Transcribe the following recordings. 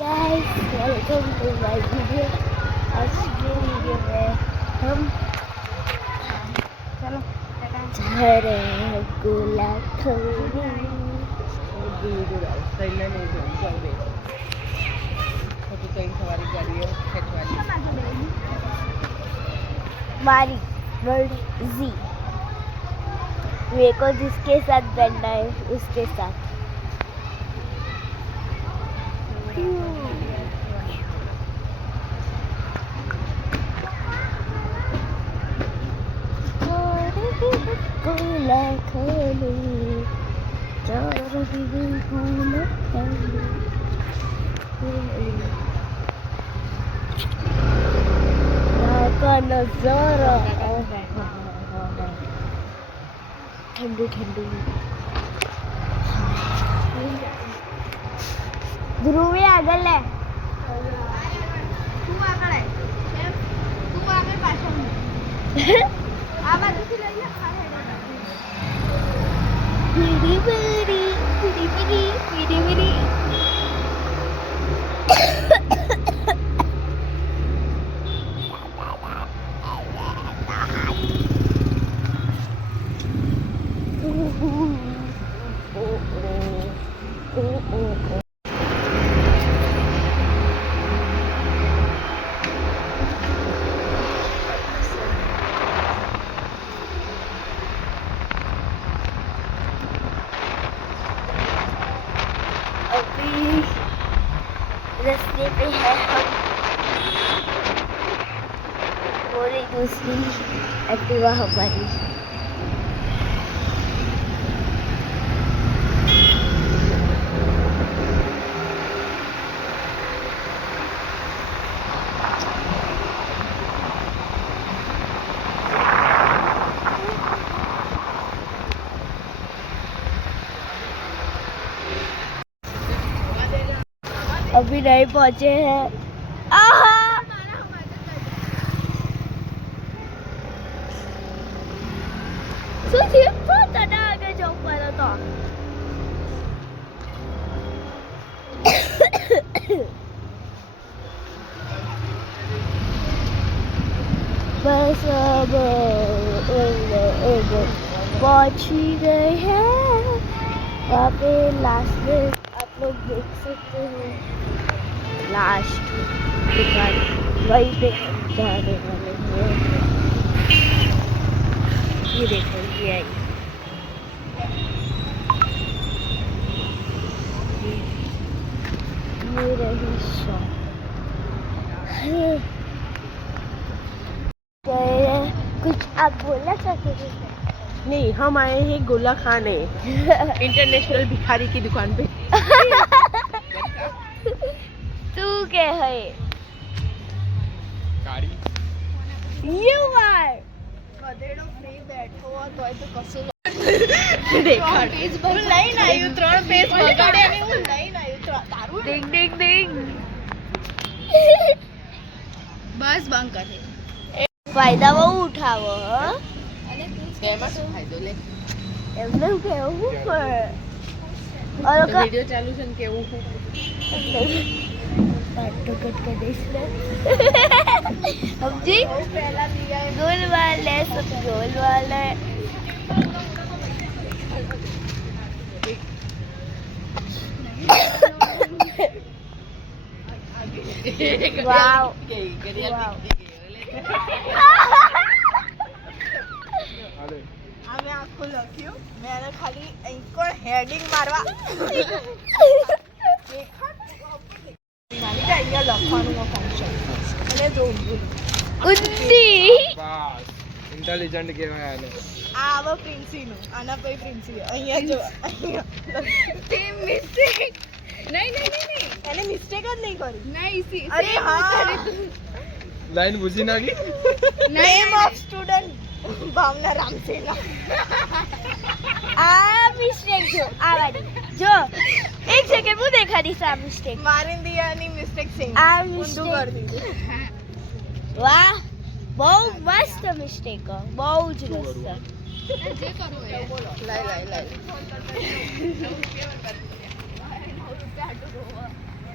Guys welcome to my video. आज की video में हम चलो जा रहे हैं गोला खंडी। मारी बड़ी जी मेरे को जिसके साथ बैठना है उसके साथ। गोला खाने जा रही हूँ गोला खाने। यहाँ का नजारा ठंडी ठंडी। ध्रुवी આગળ લે તું આગળ આય તું આગળ પાછળ આ બાજુથી લઈ લે વીડી વીડી વીડી વીડી વીડી વીડી रास्ते पे है हम और एक दूसरी एक्टिवा हमारी। अभी नहीं पहुंचे हैं। सोचिए पता ना आगे जाऊँ पड़ा तो बस अब पहुंच ही गए हैं। वहाँ पे लास्ट में आप लोग देख सकते हैं लास्ट दुकान वहीं पे जाने वाले हैं। ये देखो ये आई ये रही शॉप। कुछ आप बोलना चाहते थे? नहीं, हम आए हैं गोला खाने इंटरनेशनल भिखारी की दुकान पे। तू क्या है? You are. ગધેડો ફ્રી બેઠો હતો તો કશું દેખાડ હું લઈને આવ્યું 3 પેજ બગાડે અને હું લઈને આવ્યું તારું Ding ding ding. બસ બંધ કરે ફાયદા બહુ ઉઠાવો હો. એમાં શું ફાયદો લે એમને કેવું પણ और का वीडियो चालू છે ને કેવું तो कट कर दे इसने अब जी गोल वाले सब गोल वाले वाओ અમે આખું લખ્યું મેં ખાલી અહીં કોણ હેડિંગ મારવા અહીંયા લખવાનું ફંક્શન અને જોવું ઉંડી ઇન્ટેલિજન્ટ કહેવાય આને આ આવો પ્રિન્સીનું આના પછી પ્રિન્સી અહીંયા જો અહીંયા મિસ્ટેક નહીં એને મિસ્ટેક જ નહીં કરી નહીં અરે હા લાઈન ભૂસી નાખી નેમ ઓફ સ્ટુડન્ટ ભાવના રામસેના આ મિસ્ટેક જો આ વાળી જો એક સેકન્ડ હું દેખાડીશ આ મિસ્ટેક મારી દિયાની મિસ્ટેક સેમ આ ઊંધું mistake. કરી દીધું વાહ બહુ મસ્ત મિસ્ટેક બહુ જ મસ્ત લાઈ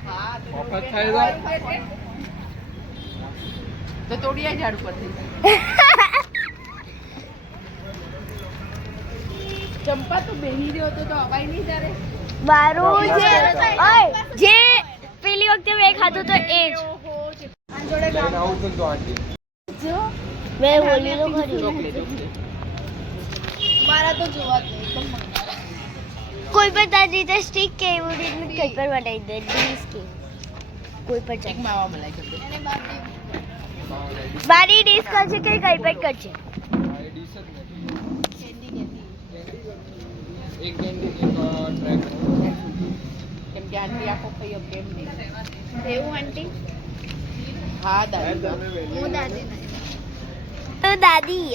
મફત થાય તો તોડી આ ઝાડ પરથી ચંપા તો બેહી રહ્યો તો અવાય નહીં તારે મારું જે ઓય જે પેલી વખતે મેં ખાધું તો એ જ લઈને આવું છું તો આંટી મેં બોલી તો ખરી મારા તો જોવા જ નહીં કોઈ પણ તારી રીતે સ્ટીક કે એવું રીતનું કંઈ પણ બનાવી દે ડીશ કે કોઈ પણ એક ચાલે માવા મલાઈ કરી દે મારી ડીશ કરશે કે કંઈ પણ કરશે એક કેન્ડી ટ્રાય કરો કેમ કે આંટી આખો ખાઈ કેમ નહીં એવું આંટી હા દાદી હું દાદી તો દાદી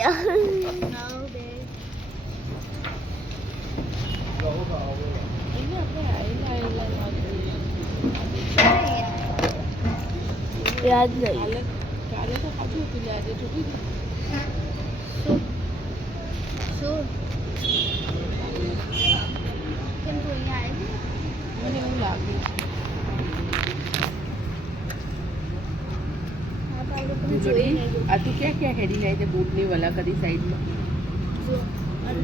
યાદ નહીં કાલે તો ખાધું હતું ને આજે છૂટી શું કેમ તું અહીંયા આવી મને એવું લાગ્યું આ તું ક્યાં ક્યાં હેડી જાય છે બૂટની વલા કરી સાઈડમાં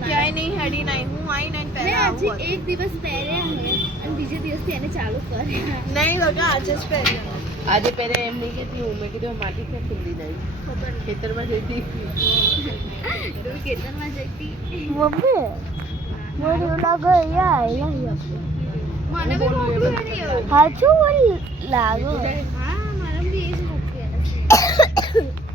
ક્યાંય નહીં હેડી નહીં હું આઈ નહીં પહેલા આજે એક દિવસ પહેર્યા હે અને બીજે દિવસથી એને ચાલુ કર્યા નહીં લગા આજે જ પહેર્યા આજે પહેરે એમ નહીં કહેતી હું મેં કીધું માટી ક્યાં ખુલ્લી નહીં ખેતરમાં જઈતી તું ખેતરમાં જઈતી મમ્મી મને લાગે યાર મને બી મોકલું નહીં હાચું મને લાગે હા મારા બી એ જ મોકલ્યા